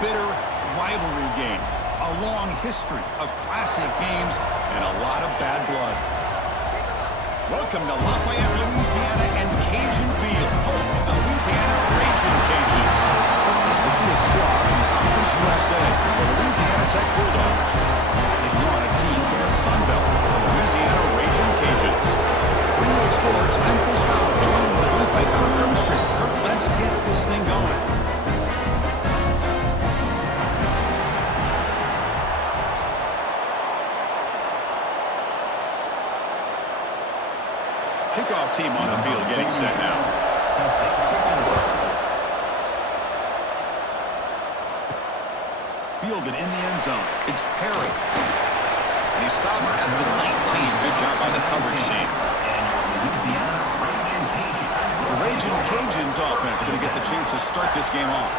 bitter rivalry game. A long history of classic games and a lot of bad blood. Welcome to Lafayette, Louisiana and Cajun Field, home of the Louisiana Raging Cajuns. As we see a squad from Conference USA, the Louisiana Tech Bulldogs, taking on a team from the Sun Belt, the Louisiana Raging Cajuns. Bring the sports, I'm Chris Fowler, joined in the booth by Kirk Hermstreet. Kirk, let's get this thing going. Kickoff team on the field getting set now. Fielded in the end zone. It's Perry. And he stopped at the 19. Good job by the coverage team. The Raging Cajuns offense going to get the chance to start this game off.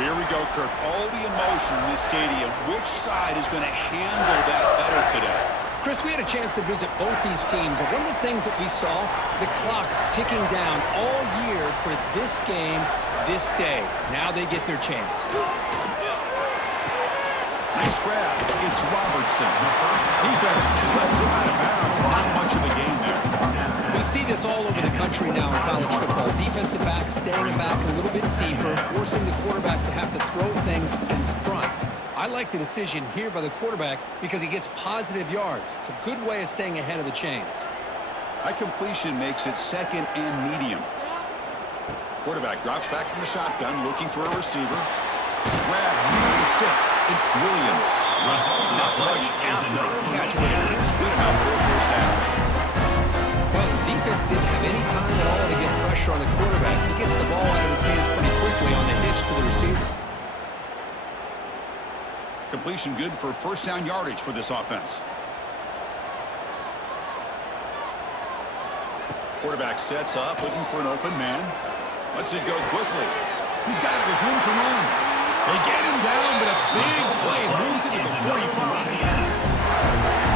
Here we go, Kirk. All the emotion in this stadium. Which side is going to handle that better today? Chris, we had a chance to visit both these teams, and one of the things that we saw, the clock's ticking down all year for this game, this day. Now they get their chance. Nice grab. It's Robertson. Defense shoves him out of bounds. Not much of a gain there. We see this all over the country now in college football. Defensive backs staying back a little bit deeper, forcing the quarterback to have to throw things in front. I like the decision here by the quarterback because he gets positive yards. It's a good way of staying ahead of the chains. High completion makes it second and medium. Quarterback drops back from the shotgun, looking for a receiver. Grab near the sticks. It's Williams. Not much after the catch, but it is good enough for a first down. Well, the defense didn't have any time at all to get pressure on the quarterback. He gets the ball out of his hands pretty quickly on the hitch to the receiver. Completion good for first down yardage for this offense. Quarterback sets up, looking for an open man. Lets it go quickly. He's got it with room to run. They get him down, but a big play moves it to the 45.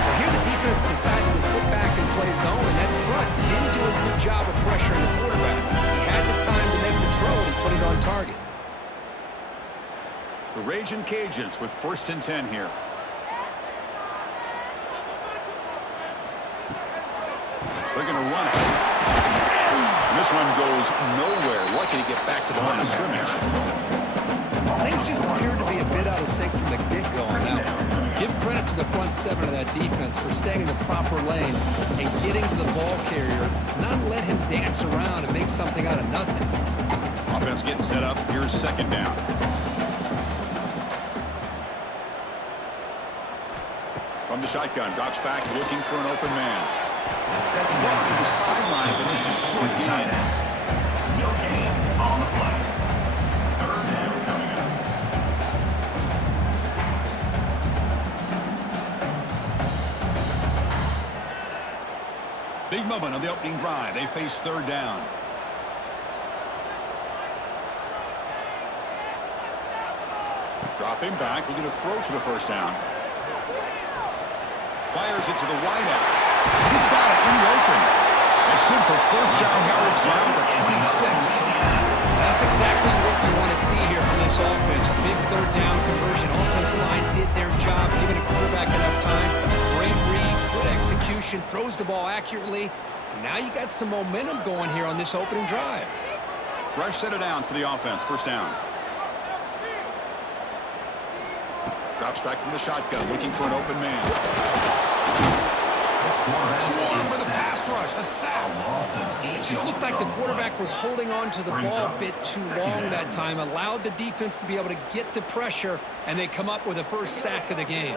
Well, here the defense decided to sit back and play zone, and that front didn't do a good job of pressuring the quarterback. He had the time to make the throw, and he put it on target. The Raging Cajuns with 1st and 10 here. They're going to run it. And this one goes nowhere. Lucky to get back to the line of scrimmage. Things just appeared to be a bit out of sync from the get-go on that one. Give credit to the front seven of that defense for staying in the proper lanes and getting to the ball carrier, not let him dance around and make something out of nothing. Offense getting set up. Here's second down. From the shotgun, drops back, looking for an open man. Brought to the sideline, but just a short gain. No gain on the play. 3rd down coming up. Big moment on the opening drive. They face 3rd down. Dropping back, looking to throw for the first down. Fires it to the wideout. He's got it in the open. That's good for first down yardage now at the 26. That's exactly what you want to see here from this offense. A big 3rd down conversion. Offensive line did their job, giving a quarterback enough time. Great read, good execution, throws the ball accurately. And now you got some momentum going here on this opening drive. Fresh set of downs for the offense. First down. Drops back from the shotgun, looking for an open man. Swarm with a pass rush, a sack. It just looked like the quarterback was holding on to the ball a bit too long that time, allowed the defense to be able to get the pressure, and they come up with the first sack of the game.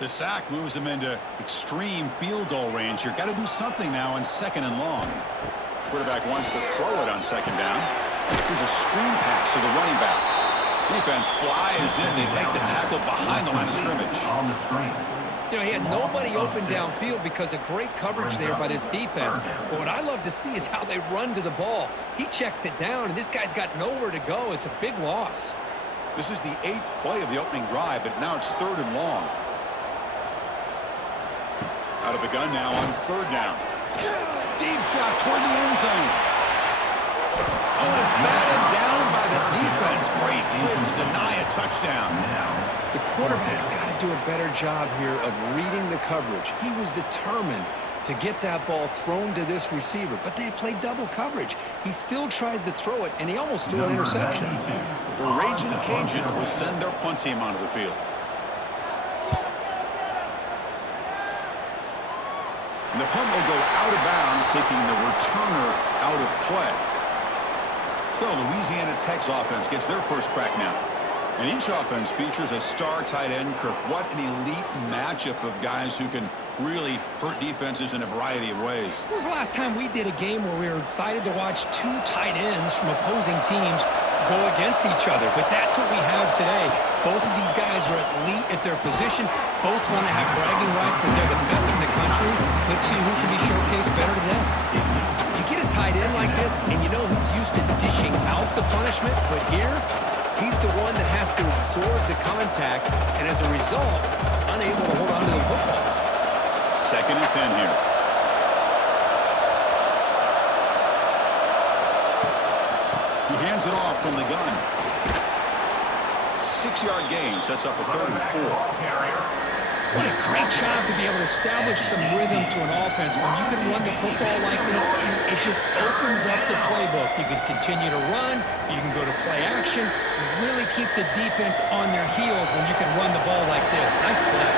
The sack moves them into extreme field goal range here. Got to do something now on 2nd and long. Quarterback wants to throw it on 2nd down. Here's a screen pass to the running back. Defense flies in. They make the tackle behind the line of scrimmage. On the screen. You know, he had nobody open downfield because of great coverage there by this defense. But what I love to see is how they run to the ball. He checks it down, and this guy's got nowhere to go. It's a big loss. This is the 8th play of the opening drive, but now it's 3rd and long. Out of the gun now on 3rd down. Deep shot toward the end zone. Oh, and it's batted down by the defense. Great play to deny a touchdown. The quarterback's got to do a better job here of reading the coverage. He was determined to get that ball thrown to this receiver, but they played double coverage. He still tries to throw it, and he almost threw an interception. The Raging Cajuns will send their punt team onto the field. And the punt will go out of bounds, taking the returner out of play. So Louisiana Tech's offense gets their first crack now. And each offense features a star tight end. Kirk, what an elite matchup of guys who can really hurt defenses in a variety of ways. When was the last time we did a game where we were excited to watch 2 tight ends from opposing teams go against each other? But that's what we have today. Both of these guys are elite at their position. Both want to have bragging rights that they're the best in the country. Let's see who can be showcased better today. You get a tight end like this, and you know he's used to dishing out the punishment, but here, he's the one that has to absorb the contact, and as a result, he's unable to hold on to the football. 2nd and 10 here. He hands it off from the gun. 6-yard gain sets up a 3rd and 4. What a great job to be able to establish some rhythm to an offense. When you can run the football like this, it just opens up the playbook. You can continue to run. You can go to play action. You really keep the defense on their heels when you can run the ball like this. Nice play.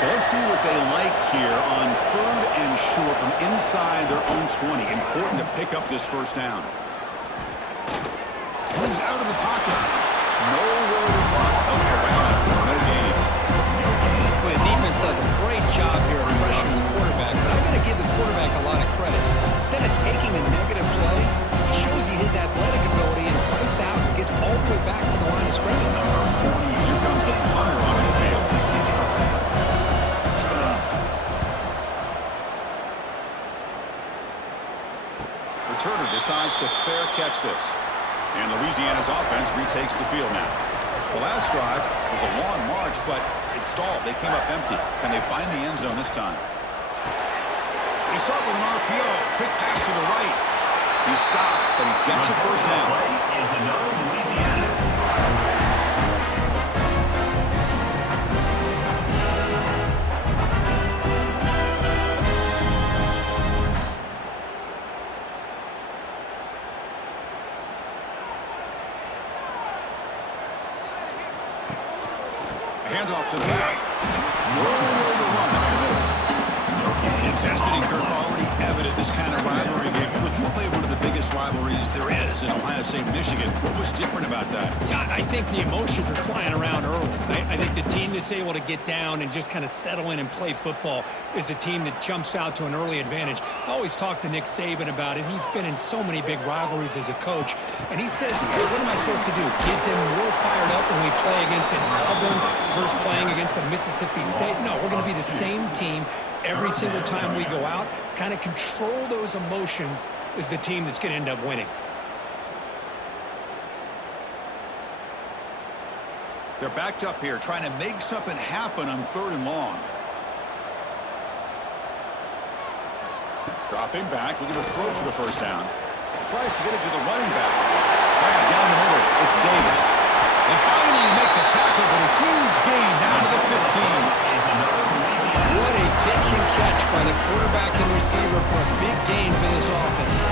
So let's see what they like here on 3rd and short from inside their own 20. Important to pick up this first down. Moves out of the pocket. Nowhere to run. Up around it for no gain. Well, the defense does a great job here of pressuring the quarterback, but I'm going to give the quarterback a lot of credit. Instead of taking a negative play, he shows you his athletic ability and fights out and gets all the way back to the line of scrimmage. Here comes the punter onto the field. Returner decides to fair catch this. And Louisiana's offense retakes the field now. The last drive was a long march, but it stalled. They came up empty. Can they find the end zone this time? They start with an RPO. Quick pass to the right. He stopped, but he gets a first down. Is another Louisiana. Handoff to the back. Nowhere to run up the middle. Intensity curve already evident this kind of rivalry game. Look, you played one of the biggest rivalries there is in Ohio State, Michigan. What was different about that? Yeah, I think the emotions are flying around early. I think the team that's able to get down and just kind of settle in and play football is the team that jumps out to an early advantage. I always talk to Nick Saban about it. He's been in so many big rivalries as a coach, and he says, hey, what am I supposed to do? Get them more fired up when we play against an Auburn versus playing against a Mississippi State? No, we're going to be the same team every single time we go out. Kind of control those emotions is the team that's going to end up winning. They're backed up here, trying to make something happen on 3rd and long. Dropping back, look at the throw for the first down. Tries to get it to the running back. Right down the middle, it's Davis. They finally make the tackle, but a huge gain down to the 15. What a pitch and catch by the quarterback and receiver for a big gain for this offense.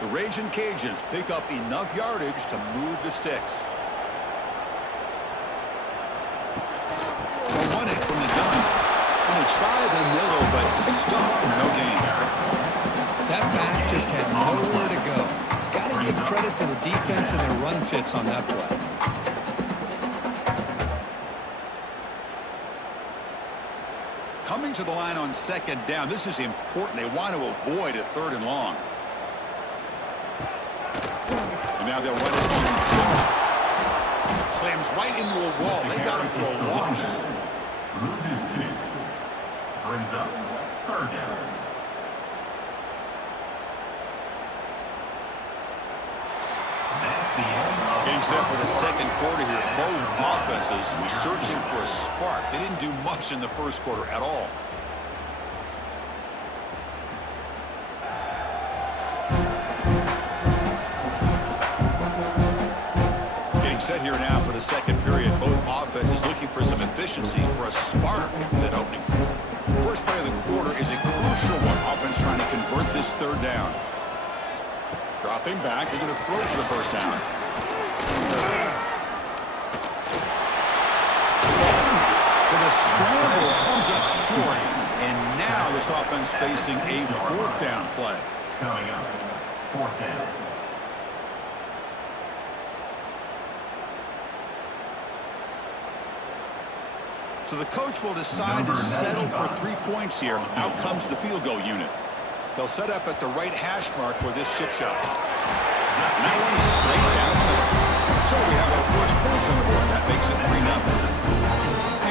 The Raging Cajuns pick up enough yardage to move the sticks. They won it from the gun. And they try the middle, but stuffed for no gain. That back just had nowhere to go. Got to give credit to the defense and their run fits on that play. Coming to the line on 2nd down, this is important. They want to avoid a 3rd and long. And now they'll run it on the draw. Slams right into a wall. They got him for a loss. Loses 2. Brings up 3rd down. set for the second quarter here. Both offenses searching for a spark. They didn't do much in the first quarter at all. Getting set here now for the second period. Both offenses looking for some efficiency, for a spark to that opening. First play of the quarter is a crucial one. Offense trying to convert this third down. Dropping back, they're going to throw for the first down. So the scramble comes up short, and now this offense facing a fourth down play. Coming up, fourth down. So the coach will decide to settle for 3 points here. Out comes the field goal unit. They'll set up at the right hash mark for this chip shot. And that one's straight down the middle. So we have our first points on the board. That makes it 3-0.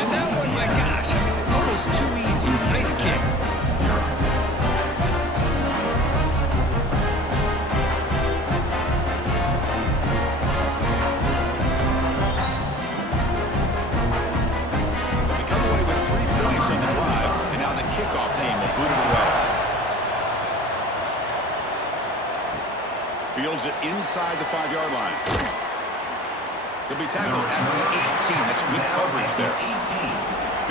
And that one, my gosh, I mean, it's almost too easy. Nice kick. They come away with 3 points on the drive, and now the kickoff team will boot it away. Fields it inside the 5-yard line. He'll be tackled at the 18. That's good coverage there.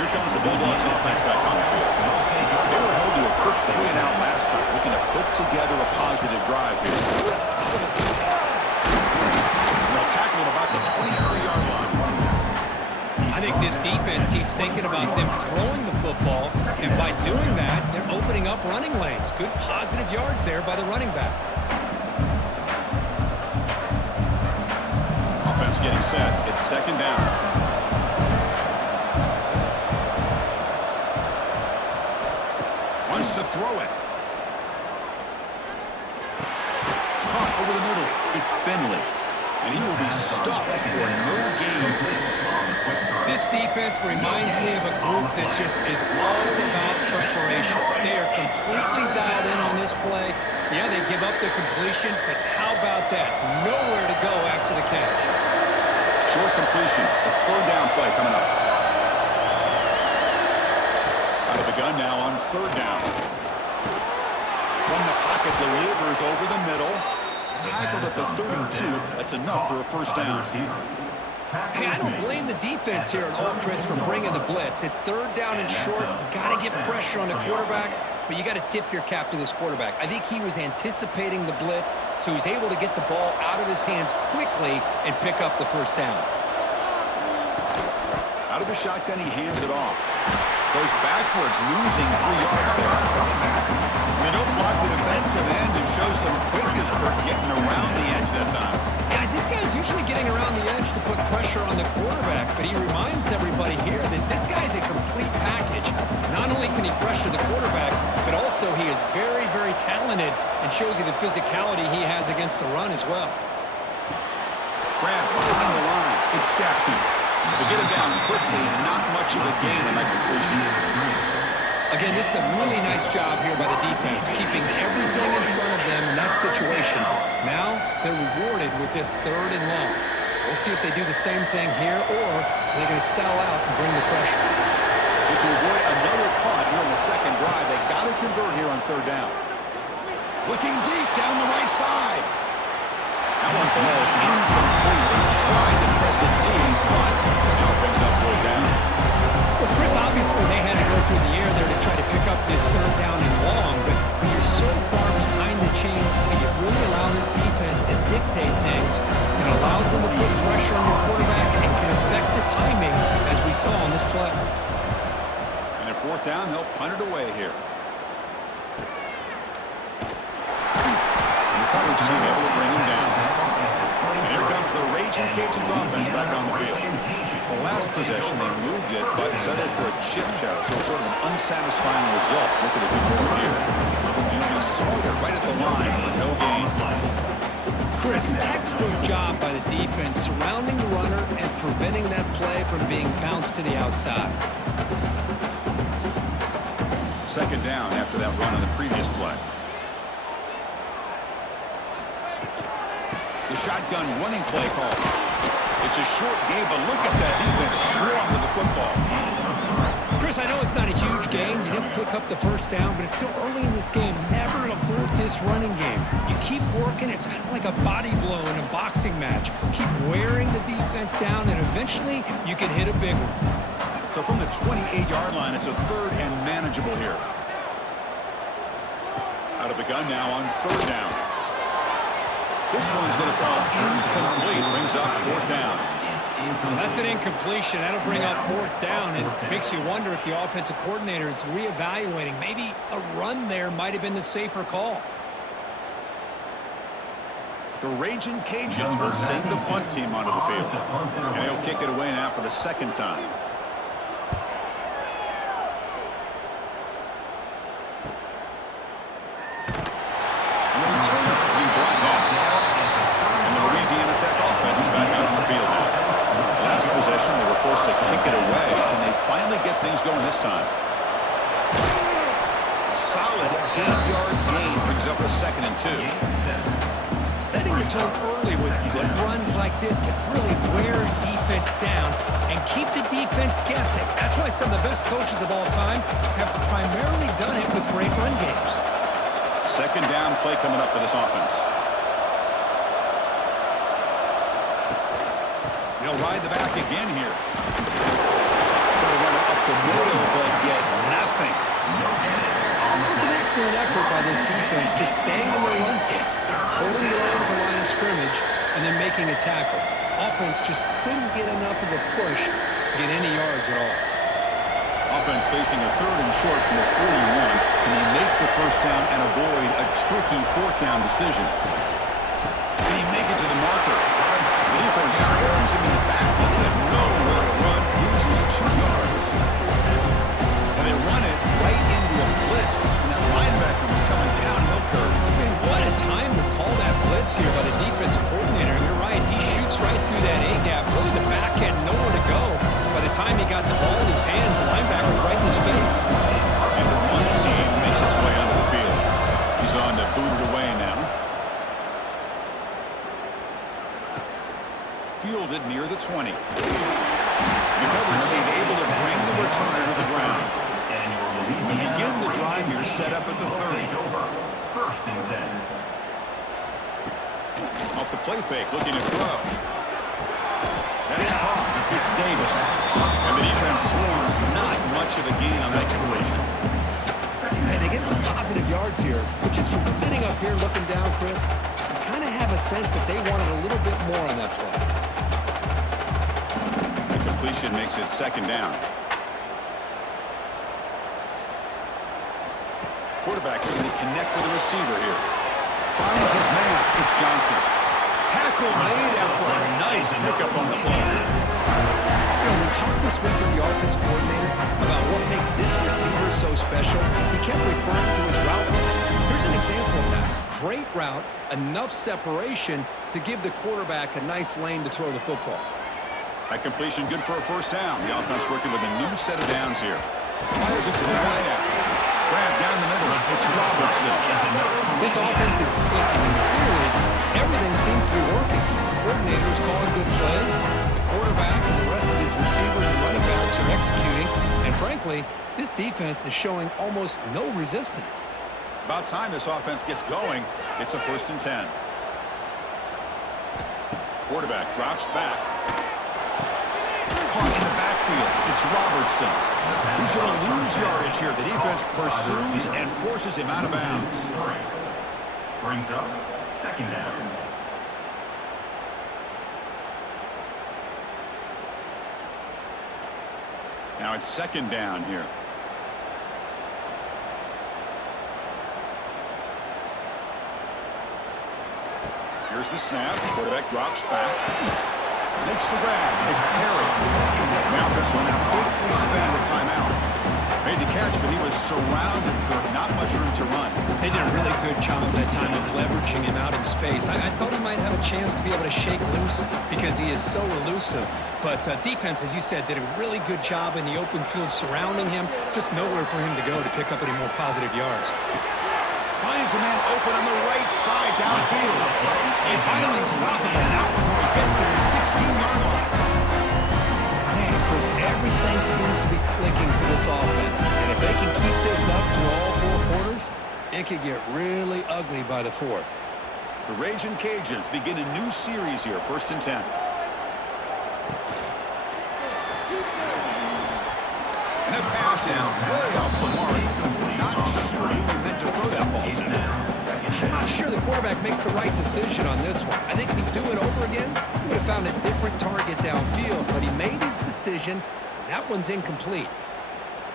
Here comes the Bulldogs offense back on the field. They were held to a quick 3-and-out last time, looking to put together a positive drive here. And they'll tackle at about the 23-yard line. I think this defense keeps thinking about them throwing the football, and by doing that, they're opening up running lanes. Good positive yards there by the running back. Offense getting set. It's second down. Wants to throw it. Caught over the middle. It's Finley. And he will be stuffed for no gain. This defense reminds me of a group that just is all about preparation. They are completely dialed in on this play. Yeah, they give up the completion, but how about that? Nowhere to go after the catch. Short completion. The third down play coming up. Out of the gun now on third down. When the pocket delivers over the middle. Tackled at the 32. That's enough for a first down. Hey, I don't blame the defense here at all, Chris, for bringing the blitz. It's third down and short. You've got to get pressure on the quarterback, but you got to tip your cap to this quarterback. I think he was anticipating the blitz, so he's able to get the ball out of his hands quickly and pick up the first down. Out of the shotgun, he hands it off. Goes backwards, losing 3 yards there. They don't block the defensive end and show some quickness for getting around the edge that time. Yeah, this guy's usually getting around the edge to put pressure on the quarterback, but he reminds everybody here that this guy's a complete package. Not only can he pressure the quarterback, but also he is very, very talented and shows you the physicality he has against the run as well. Grab behind the line. It's Jackson. They get him down quickly. Not much of a gain on that completion. Again, this is a really nice job here by the defense, keeping everything in front of them in that situation. Now, they're rewarded with this third and long. We'll see if they do the same thing here, or they're going to sell out and bring the pressure. To avoid another punt here in the second drive, they got to convert here on third down. Looking deep down the right side. That one falls incomplete. They tried to press it deep, but now it brings up third down. Well, Chris, obviously they had to go through the air there to try to pick up this third down and long, but when you're so far behind the chains, when you really allow this defense to dictate things, it allows them to put pressure on your quarterback and can affect the timing, as we saw on this play. And at fourth down, they'll punt it away here. And the coverage team able to bring him down. And here comes the Raging Cajuns offense back on the field. The last possession, they moved it, but settled for a chip shot, so sort of an unsatisfying result. Looking to do more here. And they smothered right at the line for no gain. Chris, textbook job by the defense, surrounding the runner and preventing that play from being bounced to the outside. Second down after that run on the previous play. The shotgun running play call. It's a short game, but look at that defense swarm to the football. Chris, I know it's not a huge gain. You didn't pick up the first down, but it's still early in this game. Never abort this running game. You keep working. It's kind of like a body blow in a boxing match. Keep wearing the defense down, and eventually you can hit a big one. So from the 28-yard line, it's a third and manageable here. Out of the gun now on third down. This one's going to fall incomplete. Brings up fourth down. Well, that's an incompletion. That'll bring up fourth down. It makes you wonder if the offensive coordinator is reevaluating. Maybe a run there might have been the safer call. The Raging Cajuns will send the punt team onto the field. And he'll kick it away now for the second time. And the returner being brought down. And the Louisiana Tech offense is back out on the field now. Last possession, they were forced to kick it away, and they finally get things going this time. Solid 8-yard gain brings up a 2nd and 2. Setting the tone early with good runs like this can really wear defense down and keep the defense guessing. That's why some of the best coaches of all time have primarily done it with great run games. Second down play coming up for this offense. They'll ride the back again here. Try to run it up the middle, but get nothing. It was an excellent effort by this defense, just staying in their run fits, holding the line at the line of scrimmage, and then making a tackle. Offense just couldn't get enough of a push to get any yards at all. Offense facing a third and short from the 41, and they make the first down and avoid a tricky fourth down decision. Can he make it to the marker? The defense swarms him in the backfield. He had nowhere to run, loses 2 yards. And they run it right into a blitz, and that linebacker was coming downhill curve. Man, what a time to call that blitz here by the defensive coordinator. You're right, he shoots right through that A-gap. Really, the back had nowhere to go. By the time he got the ball in his hands, the linebacker's right in his face. And the punt team makes its way onto the field. He's on to boot it away now. Fielded near the 20. The coverage team able to bring the returner to the ground. And begin the drive here, set up at the 30. First and 10. Off the play fake, looking to throw. That's caught. It's Davis. And the defense swarms. Not much of a gain on that completion. And they get some positive yards here, which is from sitting up here looking down, Chris. You kind of have a sense that they wanted a little bit more on that play. The completion makes it second down. Quarterback looking to connect with the receiver here. Finds his man. It's Johnson. Tackle made after a nice pickup on the play. You know, we talked this week with the offensive coordinator about what makes this receiver so special. He kept referring to his route. Here's an example of that. Great route, enough separation to give the quarterback a nice lane to throw the football. That completion good for a first down. The offense working with a new set of downs here. Fires it to the right out. Grab down the middle. It's Robertson. This offense is clicking, and clearly everything seems to be working. The coordinator is calling good plays. The quarterback and the rest of his receivers and running backs are executing. And frankly, this defense is showing almost no resistance. About time this offense gets going. It's a first and 10. Quarterback drops back. Caught in the backfield. It's Robertson. He's going to lose yardage here. The defense pursues and forces him out of bounds. Brings up second down. Now it's second down here. Here's the snap. Quarterback drops back. Makes the grab. It's Perry. The offense will now quickly spend the timeout. Made the catch, but he was surrounded, Kirk. Not much room to run. They did a really good job that time of leveraging him out in space. I thought he might have a chance to be able to shake loose because he is so elusive. But defense, as you said, did a really good job in the open field surrounding him. Just nowhere for him to go to pick up any more positive yards. Finds a man open on the right side downfield. He finally stopped him now before he gets to the 16-yard line. Chris, everything seems to be clicking for this offense. And if they can keep this up through all 4 quarters, it could get really ugly by the 4th. The Raging Cajuns begin a new series here, 1st and 10. And that pass is way off the mark. Not sure who he meant to throw that ball to. I'm not sure the quarterback makes the right decision on this one. I think if he'd do it over again, he would have found a different target downfield, but he made his decision. That one's incomplete.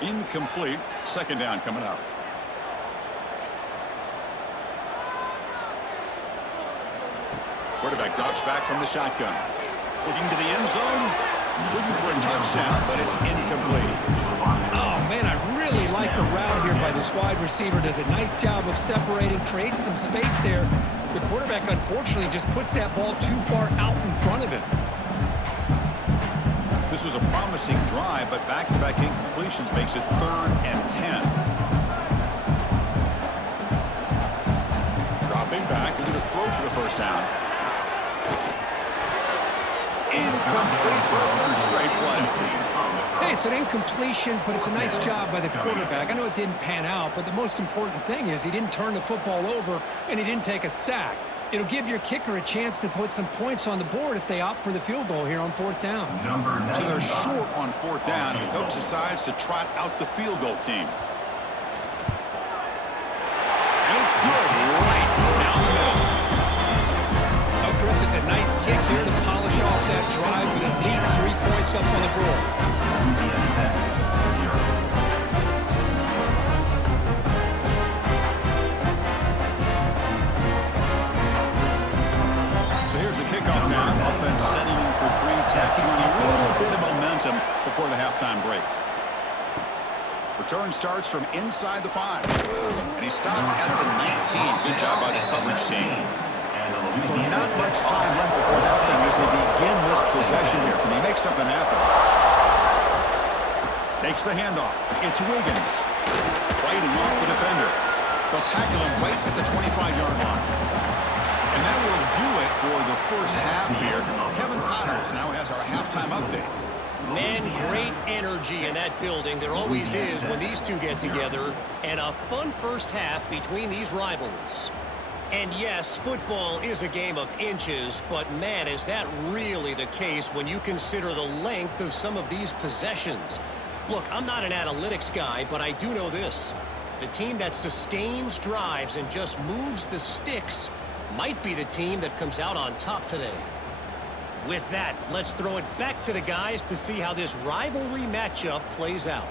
Incomplete. 2nd down coming up. Quarterback drops back from the shotgun. Looking to the end zone. Looking for a touchdown, but it's incomplete. Oh, man, I really like the route here by this wide receiver. Does a nice job of separating, creates some space there. The quarterback, unfortunately, just puts that ball too far out in front of him. This was a promising drive, but back-to-back incompletions makes it 3rd and 10. Dropping back, looking to throw for the 1st down. Incomplete for a 3rd straight play. Hey, it's an incompletion, but it's a nice job by the quarterback. I know it didn't pan out, but the most important thing is he didn't turn the football over and he didn't take a sack. It'll give your kicker a chance to put some points on the board if they opt for the field goal here on 4th down. So they're short on 4th down, and the coach decides to trot out the field goal team. And it's good right down the middle. Oh, Chris, it's a nice kick here to polish off that drive with at least 3 points up on the board. So here's the kickoff now. Offense settling for 3, tacking on a little bit of momentum before the halftime break. Return starts from inside the 5. And he stopped at the 19. Good job by the coverage team. So not much time left before halftime as they begin this possession here. Can he make something happen? Takes the handoff. It's Wiggins. Fighting off the defender. They'll tackle him right at the 25-yard line. And that will do it for the 1st half here. Kevin Connors now has our halftime update. Man, great energy in that building. There always is when these two get together. And a fun 1st half between these rivals. And yes, football is a game of inches, but man, is that really the case when you consider the length of some of these possessions. Look, I'm not an analytics guy, but I do know this. The team that sustains drives and just moves the sticks might be the team that comes out on top today. With that, let's throw it back to the guys to see how this rivalry matchup plays out.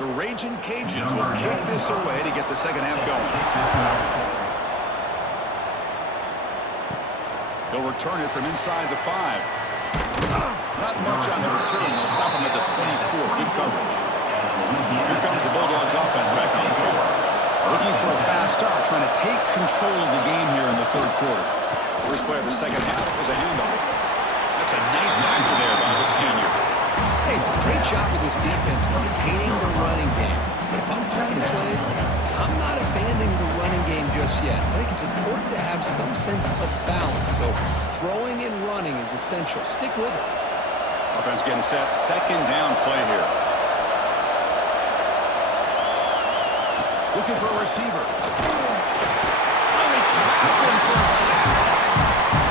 The Raging Cajuns will kick this away to get the 2nd half going. They'll return it from inside the 5. Not much on the return. They'll stop him at the 24. Good coverage. Here comes the Bulldogs offense back on the field. Looking for a fast start, trying to take control of the game here in the 3rd quarter. First play of the 2nd half is a handoff. That's a nice tackle there by the senior. Hey, it's a great job with this defense containing the running game. But if I'm calling the plays, I'm not abandoning the running game just yet. I think it's important to have some sense of balance. So throwing and running is essential. Stick with it. Offense getting set. 2nd down play here. Looking for a receiver. Really trapping for a sack.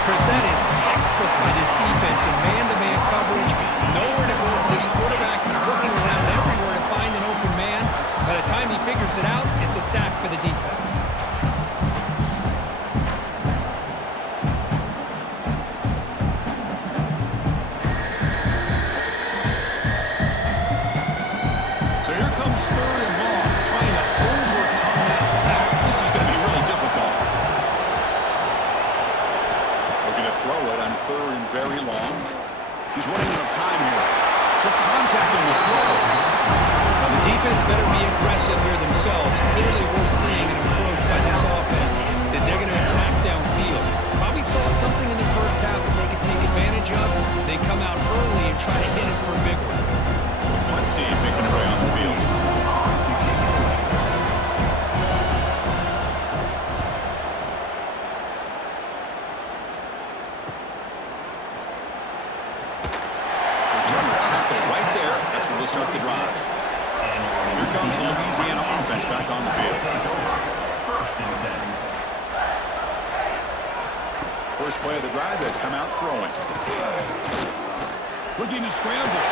Chris, that is textbook by this defense in man-to-man coverage. Nowhere to go for this quarterback. He's looking around everywhere to find an open man. By the time he figures it out, it's a sack for the defense. So here comes 3rd and long, trying to overcome that sack. This is going to be really difficult. Looking to throw it on 3rd and very long. He's running out of time here. Took contact on the throw. Well, the defense better be aggressive here themselves. Clearly, we're seeing an approach by this offense that they're going to attack downfield. Probably saw something in the 1st half that they could take advantage of. They come out early and try to hit it for a big one. One team making their way on the field. start the drive. Here comes the Louisiana offense back on the field. First and 10. First play of the drive, they come out throwing. Looking to scramble.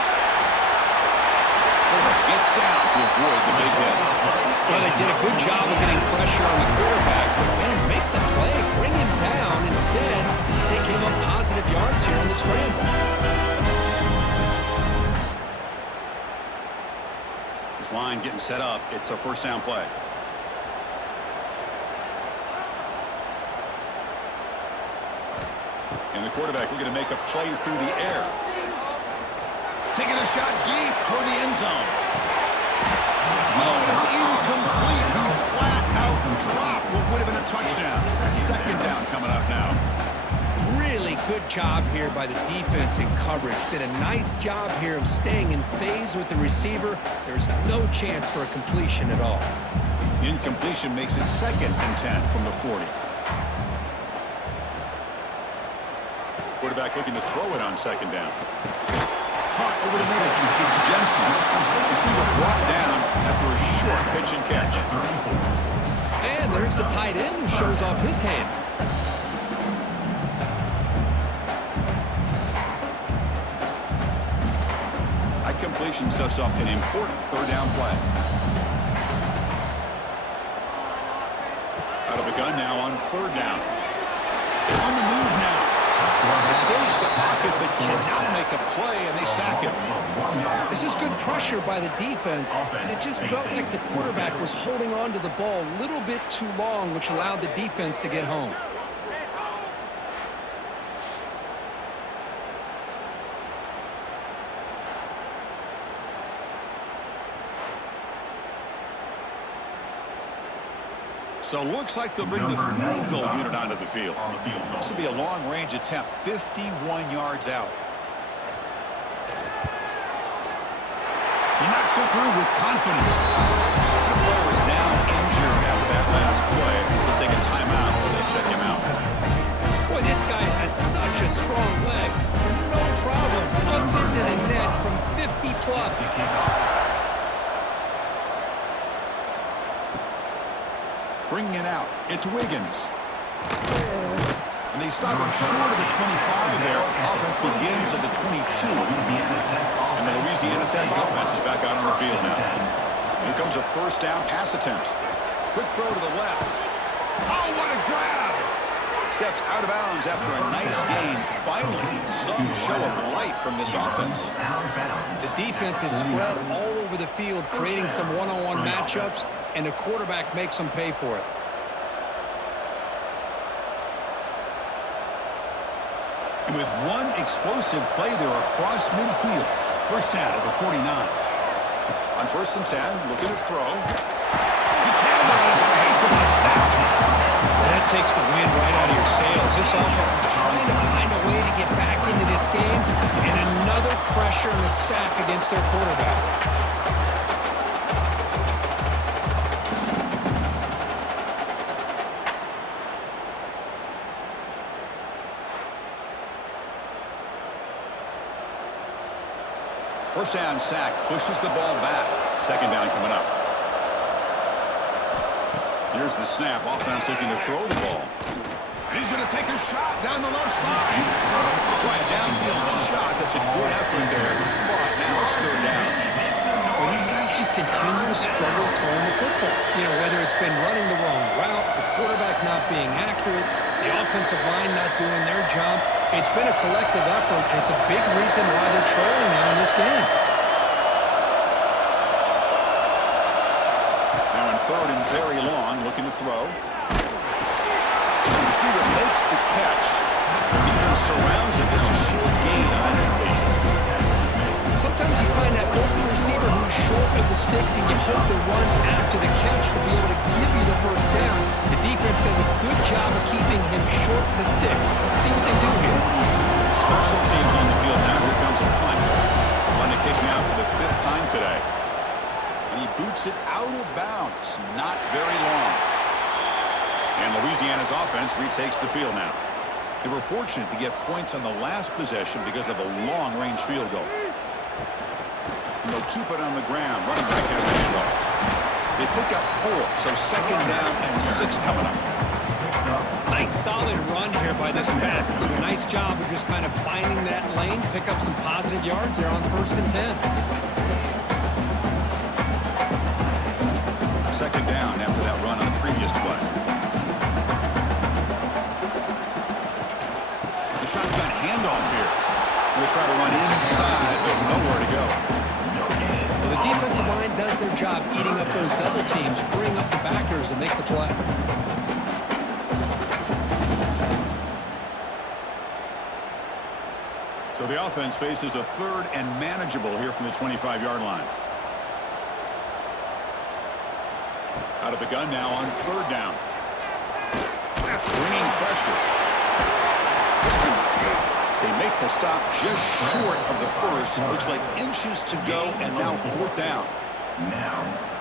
Gets down to avoid the big hit. Well, they did a good job of getting pressure on the quarterback, but man, make the play, bring him down. Instead, they gave up positive yards here on the scramble. This line getting set up. It's a first down play. And the quarterback looking to make a play through the air. Taking a shot deep toward the end zone. Oh, it's incomplete. He flat out dropped what would have been a touchdown. Second down coming up now. Really good job here by the defense in coverage. Did a nice job here of staying in phase with the receiver. There's no chance for a completion at all. Incompletion makes it 2nd and 10 from the 40. Quarterback looking to throw it on 2nd down. Caught over the middle. It's Jensen. Receiver brought down after a short pitch and catch. And there's the tight end who shows off his hands. That completion sets up an important 3rd down play. Out of the gun now on 3rd down. On the move now. Escapes the pocket but cannot make a play, and they sack him. This is good pressure by the defense, but it just felt like the quarterback was holding on to the ball a little bit too long, which allowed the defense to get home. So looks like they'll bring the field goal unit onto the field. This will be a long-range attempt, 51 yards out. He knocks it through with confidence. The player was down injured after that last play. He'll take a timeout when they check him out. Boy, this guy has such a strong leg. No problem. Up into the net from 50 plus. Bringing it out, it's Wiggins. And they stop him short of the 25 there. Offense begins at the 22. And the Louisiana Tech offense is back out on the field now. Here comes a first down pass attempt. Quick throw to the left. Oh, what a grab! Steps out of bounds after a nice gain. Finally, some show of life from this offense. The defense is spread all over the field, creating some one-on-one matchups, and the quarterback makes them pay for it. And with one explosive play there across midfield. First down at the 49. On 1st and 10, looking to throw. He cannot escape. It's a sack. That takes the wind right out of your sails. This offense is trying to find a way to get back into this game, and another pressure and a sack against their quarterback. First down sack, pushes the ball back. 2nd down coming up. Here's the snap. Offense looking to throw the ball. And he's going to take a shot down the left side. Try a downfield shot. That's a good effort there. But now it's 3rd down. Well, these guys just continue to struggle throwing the football. You know, whether it's been running the wrong route, the quarterback not being accurate, the offensive line not doing their job. It's been a collective effort. It's a big reason why they're trailing now in this game. Now in 3rd and very long, looking to throw. The receiver makes the catch. The defense surrounds him. Just a short gain on that completion. Sometimes you find that open receiver who's short of the sticks, and you hope the run after the catch will be able to give you the first down. The defense does a good job of keeping him short of the sticks. Let's see what they do here. Special teams on the field now. Here comes a punt. Punt kicking out for the 5th time today. And he boots it out of bounds. Not very long. And Louisiana's offense retakes the field now. They were fortunate to get points on the last possession because of a long-range field goal. and they'll keep it on the ground. Running back has the handoff. They pick up 4, so second down and 6 coming up. Nice solid run here by this back. Did a nice job of just kind of finding that lane, pick up some positive yards there on 1st and 10. Second down after that run on the previous play. The shotgun handoff here. They try to run inside, but nowhere to go. Well, the defensive line does their job eating up those double teams, freeing up the backers to make the play. So the offense faces a 3rd and manageable here from the 25-yard line. Out of the gun now on 3rd down. Bringing pressure. They make the stop just short of the first. Looks like inches to go, and now 4th down.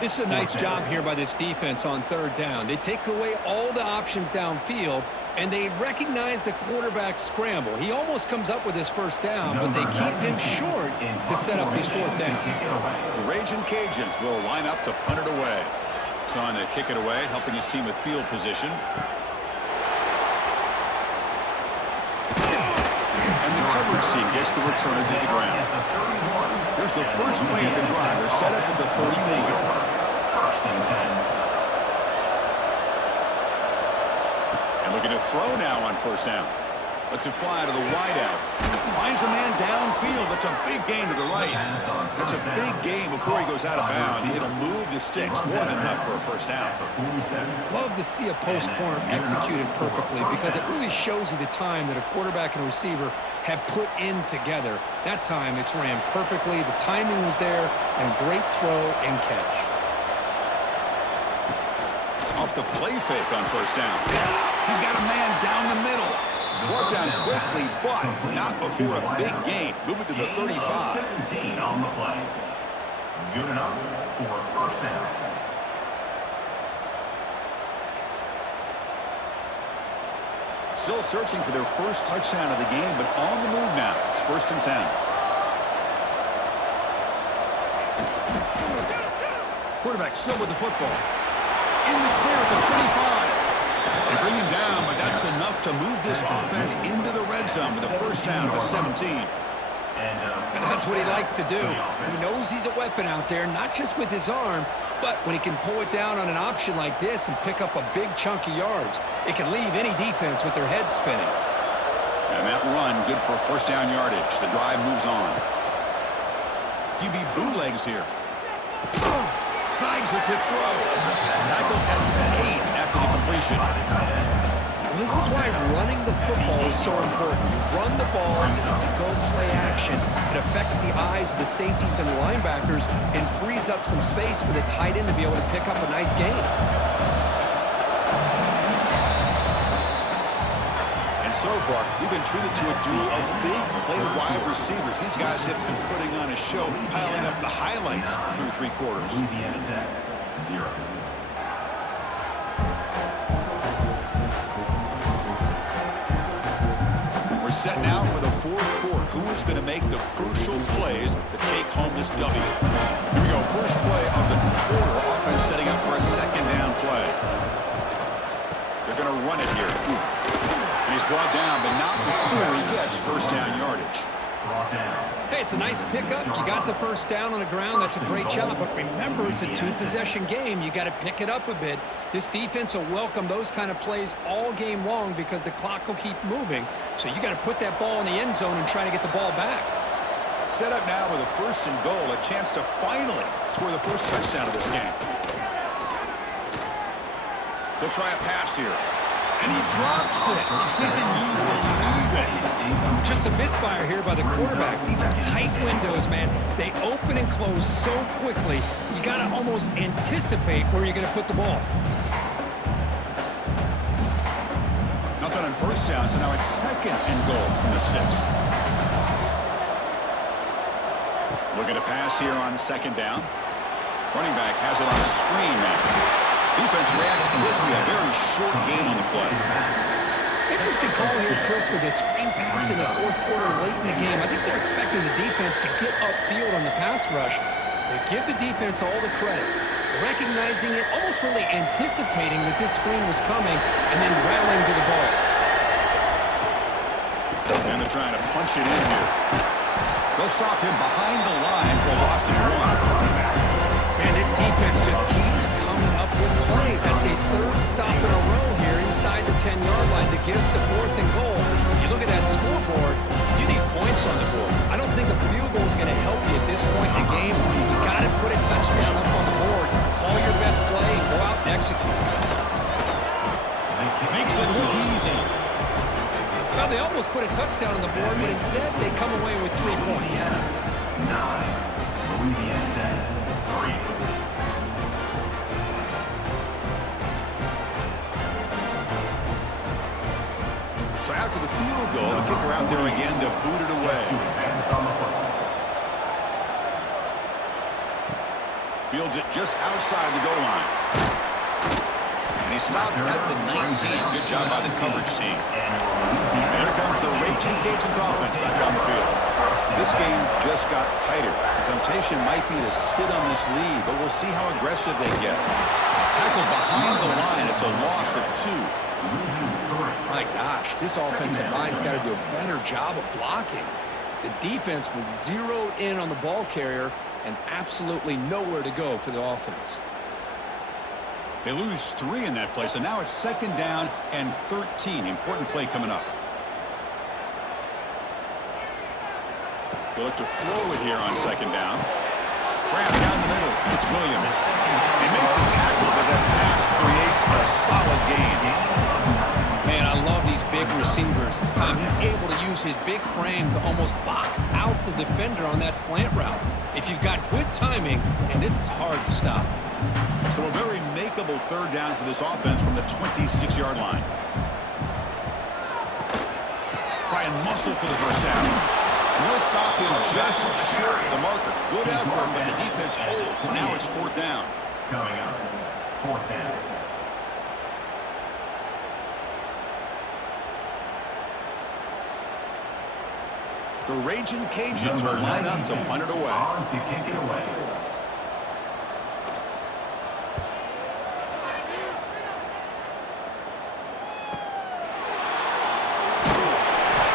This is a nice job here by this defense on 3rd down. They take away all the options downfield, and they recognize the quarterback scramble. He almost comes up with his 1st down, but they keep him short to set up this 4th down. The Raging Cajuns will line up to punt it away. It's on to kick it away, helping his team with field position. And the coverage team gets the returner to the ground. Here's the first play of the drive. They're set up at the 31. And looking to throw now on 1st down. Lets it fly to the wideout. Finds a man downfield. That's a big gain to the right. That's a big gain before he goes out of bounds. It'll move the sticks more than enough for a 1st down. Love to see a post corner executed perfectly because it really shows you the time that a quarterback and a receiver have put in together. That time it's ran perfectly. The timing was there, and great throw and catch. Off the play fake on 1st down. He's got a man down the middle. Brought down quickly, but not before a big gain. Moving to the 35. 17 on the play. Good enough for 1st down. Still searching for their first touchdown of the game, but on the move now. It's 1st and 10. Quarterback still with the football. In the clear at the 25. They bring him down, but that's enough to move this offense into the red zone with a 1st down to 17. And that's what he likes to do. He knows he's a weapon out there, not just with his arm, but when he can pull it down on an option like this and pick up a big chunk of yards, it can leave any defense with their head spinning. And that run, good for 1st down yardage. The drive moves on. QB bootlegs here. Slides the quick throw. Tackled at the 8 after the completion. Well, this is why running the football is so important. You run the ball and you go play action. It affects the eyes of the safeties and the linebackers and frees up some space for the tight end to be able to pick up a nice gain. And so far, we've been treated to a duel of big play wide receivers. These guys have been putting on a show, piling up the highlights through 3 quarters. Louisiana Tech, 0. We're set now for the 4th quarter. Who is going to make the crucial plays to take home this W? Here we go. First play of the quarter. Offense setting up for a 2nd down play. They're going to run it here. And he's brought down, but not before he gets 1st down yardage. Hey, it's a nice pickup. You got the 1st down on the ground. That's a great job. But remember, it's a 2-possession game. You got to pick it up a bit. This defense will welcome those kind of plays all game long because the clock will keep moving. So you got to put that ball in the end zone and try to get the ball back. Set up now with a 1st and goal, a chance to finally score the first touchdown of this game. They'll try a pass here. And he drops it. Can you believe it? Just a misfire here by the quarterback. These are tight windows, man. They open and close so quickly. You got to almost anticipate where you're going to put the ball. Nothing on 1st down, so now it's 2nd and goal from the 6. Looking to pass here on 2nd down. Running back has it on a screen now. Defense reacts quickly, a very short gain on the play. Interesting call here, Chris, with this screen pass in the 4th quarter late in the game. I think they're expecting the defense to get upfield on the pass rush. They give the defense all the credit, recognizing it, almost really anticipating that this screen was coming, and then rallying to the ball. And they're trying to punch it in here. They'll stop him behind the line for a loss of 1. Man, this defense just keeps coming up with plays. That's a third stop in a row here inside the 10-yard line to get us to 4th and goal. You look at that scoreboard, you need points on the board. I don't think a field goal is going to help you at this point in the game. You got to put a touchdown up on the board. Call your best play and go out and execute. Makes it look easy. Well, they almost put a touchdown on the board, but instead they come away with 3 points. 9. Louisiana 3. So after the field goal, the kicker out there again to boot it away. Fields it just outside the goal line. And he stopped at the 19. Good job by the coverage team. And here comes the Raging Cajuns offense back on the field. This game just got tighter. The temptation might be to sit on this lead, but we'll see how aggressive they get. Tackled behind the line. It's a loss of 2. My gosh, this offensive line's got to do a better job of blocking. The defense was zeroed in on the ball carrier and absolutely nowhere to go for the offense. They lose 3 in that play, so now it's 2nd down and 13. Important play coming up. They look to throw it here on 2nd down. Grab down the middle. It's Williams. They make the tackle, but that pass creates a solid gain. Man, I love these big receivers. This time he's able to use his big frame to almost box out the defender on that slant route. If you've got good timing, and this is hard to stop. So a very makeable 3rd down for this offense from the 26-yard line. Try and muscle for the 1st down. And they'll stop him just short of the marker. Good effort, but the defense holds. Now it's 4th down. Coming up, 4th down. The Raging Cajuns will line up to punt it away. On to kick it away.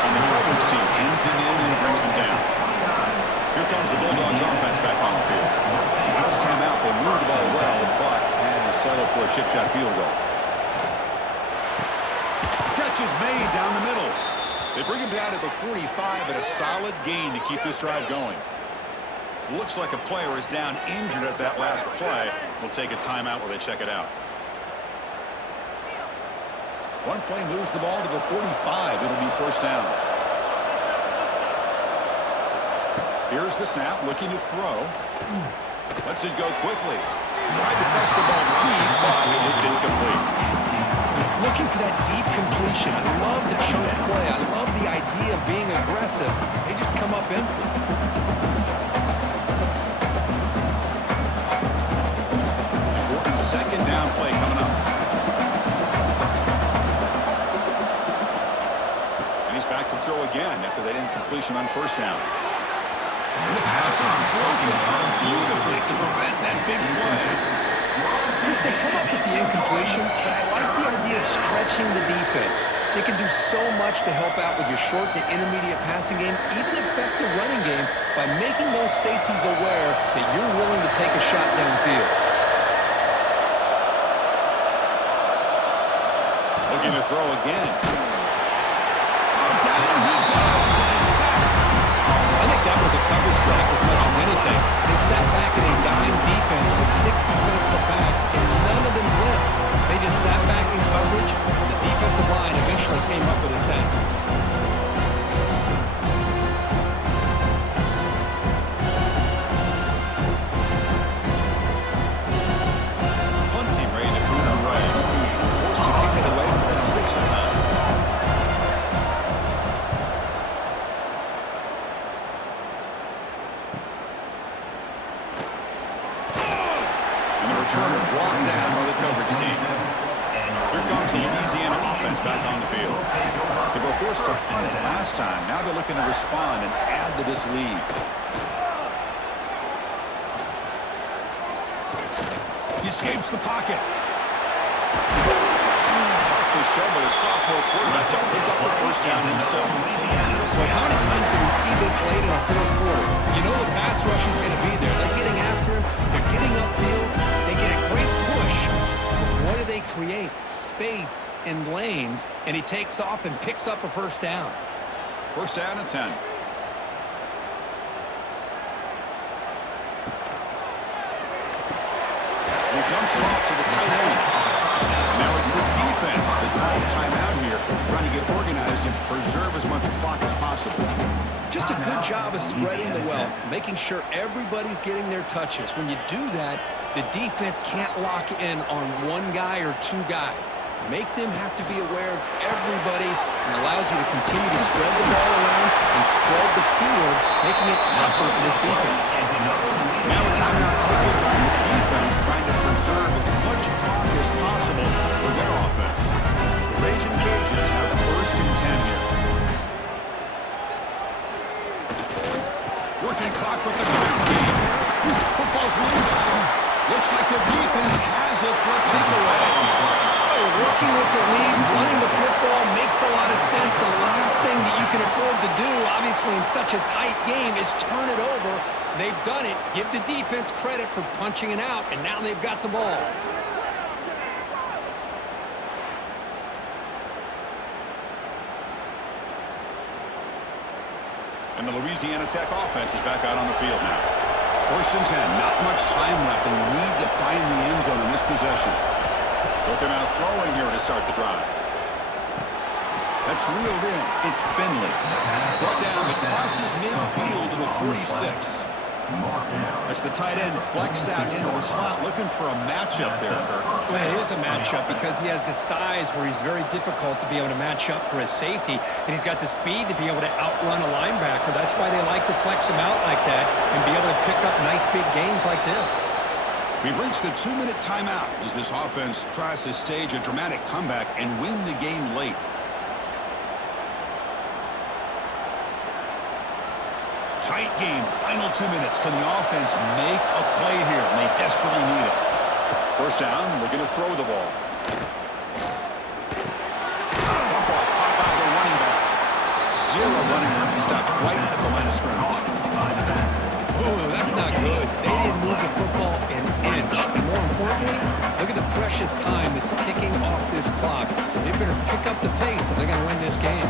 And the coverage team ends it in and brings him down. Here comes the Bulldogs offense back on the field. Last time out, they moved the ball well, but had to settle for a chip shot field goal. Catch is made down the middle. They bring him down at the 45, but a solid gain to keep this drive going. Looks like a player is down injured at that last play. We'll take a timeout while they check it out. One play moves the ball to the 45. It'll be 1st down. Here's the snap, looking to throw. Lets it go quickly. Tried to press the ball deep, but it's incomplete. He's looking for that deep completion. I love the chunk play. I love the idea of being aggressive. They just come up empty. Important 2nd down play coming up. And he's back to throw again after that incompletion on 1st down. And the pass is broken up beautifully to prevent that big play. Chris, they come up with the incompletion, but I like the idea of stretching the defense. They can do so much to help out with your short to intermediate passing game, even affect the running game by making those safeties aware that you're willing to take a shot downfield. Looking to throw again. Down he goes. It's a sack. I think that was a coverage sack as much as anything. They sat back in a dime defense with 6 defensive backs, and none of them blitzed. They just sat back in coverage, and the defensive line eventually came up with a sack. Punt team ready to boot it away. Forced to kick it away for the 6th time. Returner brought down by the coverage team. Here comes the Louisiana offense back on the field. They were forced to punt it last time. Now they're looking to respond and add to this lead. escapes the pocket. Tough to show by the sophomore quarterback to pick up the first down himself. Well, how many times do we see this late in our fourth quarter? You know the pass rush is going to be there. They're getting after him. They're getting upfield. They get a great push. But what do they create? Space and lanes. And he takes off and picks up a first down. First down and 10. He dumps it off to the tight end. Now it's the defense that calls timeout here, trying to get organized and preserve as much clock as possible. Just a good job of spreading the wealth, making sure everybody's getting their touches. When you do that, the defense can't lock in on one guy or two guys. Make them have to be aware of everybody and allows you to continue to spread the ball around and spread the field, making it tougher for this defense. Now a timeout taken by the defense, trying to preserve as much clock as possible for their offense. The Raging Cajuns have first and 10 here. Working clock with the ground game. Football's loose. Looks like the defense has it for a takeaway. Working with the lead, running the football makes a lot of sense. The last thing that you can afford to do, obviously in such a tight game, is turn it over. They've done it. Give the defense credit for punching it out, and now they've got the ball. And the Louisiana Tech offense is back out on the field now. First and 10, not much time left. They need to find the end zone in this possession. Looking out throwing here to start the drive. That's reeled in. It's Finley. Brought down, but crosses midfield to the 46. That's the tight end flexed out into the slot, looking for a matchup there, Kirk. Well, it is a matchup because he has the size where he's very difficult to be able to match up for his safety, and he's got the speed to be able to outrun a linebacker. That's why they like to flex him out like that and be able to pick up nice big gains like this. We've reached the 2-minute timeout as this offense tries to stage a dramatic comeback and win the game late. Tight game, final 2 minutes. Can the offense make a play here? And they desperately need it. First down, looking to throw the ball. Bump off, caught by the running back. Zero running room, stopped right at the line of scrimmage. Oh, that's not good. They didn't move the football an inch. And more importantly, look at the precious time that's ticking off this clock. They better pick up the pace if they're going to win this game.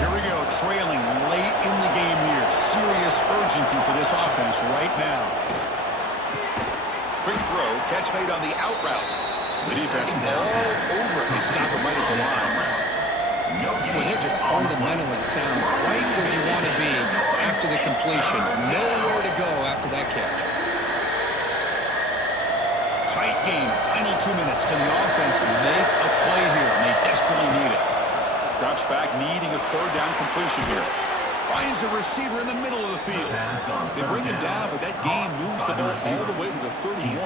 Here we go, trailing late in the game here. Serious urgency for this offense right now. Quick throw, catch made on the out route. The defense all over it. They stop it right at the line. Boy, they're just fundamentally sound, right where you want to be after the completion. Nowhere to go after that catch. Tight game, final 2 minutes. Can the offense make a play here? And they desperately need it. Drops back, needing a third down completion here. Finds a receiver in the middle of the field. They bring it down, but that game moves the ball all the way to the 31.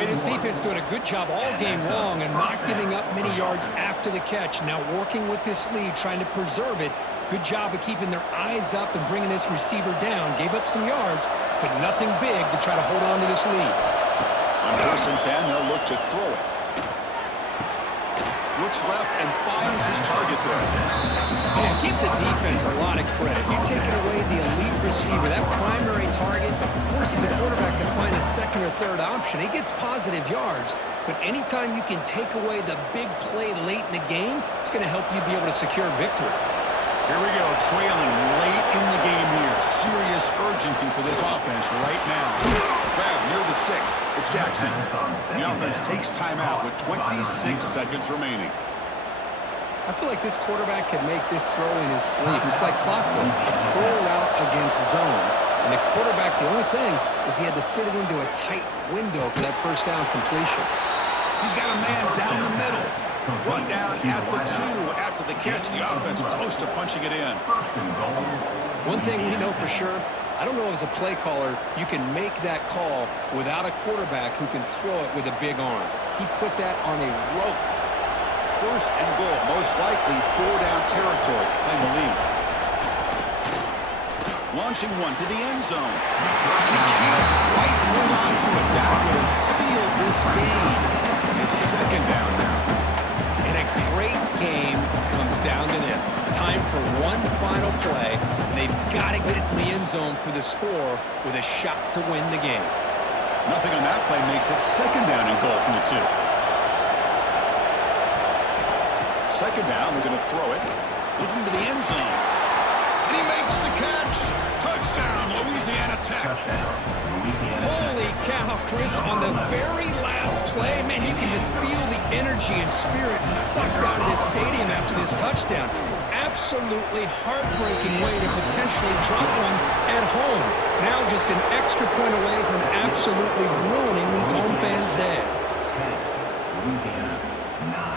And his defense doing a good job all game long and not giving up many yards after the catch. Now working with this lead, trying to preserve it. Good job of keeping their eyes up and bringing this receiver down. Gave up some yards, but nothing big to try to hold on to this lead. On first and 10, they'll look to throw it. Looks left and finds his target there. Man, give the defense a lot of credit. You're taking away the elite receiver. That primary target forces the quarterback to find a second or third option. He gets positive yards, but anytime you can take away the big play late in the game, it's going to help you be able to secure victory. Here we go, trailing late in the game here. Serious urgency for this offense right now. Grab near the sticks. It's Jackson. The offense takes timeout with 26 seconds remaining. I feel like this quarterback could make this throw in his sleep. It's like clockwork, a curl route against zone. And the quarterback, the only thing is he had to fit it into a tight window for that first down completion. He's got a man down the middle. Run down at the 2 after the catch. The offense close to punching it in. One thing we know for sure, I don't know as a play caller, you can make that call without a quarterback who can throw it with a big arm. He put that on a rope. First and goal, most likely 4-down territory. Claim the lead. Launching one to the end zone. And he can't quite hold on to it. That would have sealed this game. It's second down now. And a great game comes down to this. Time for one final play, and they've got to get it in the end zone for the score with a shot to win the game. Nothing on that play makes it second down and goal from the 2. Second down, we're going to throw it. Looking to the end zone. And he makes the catch. Touchdown, Louisiana Tech. Touchdown, Louisiana Tech. Holy cow, Chris, on the very last play, man, you can just feel the energy and spirit sucked out of this stadium after this touchdown. Absolutely heartbreaking way to potentially drop one at home. Now just an extra point away from absolutely ruining these home fans' day. 10, Louisiana 9.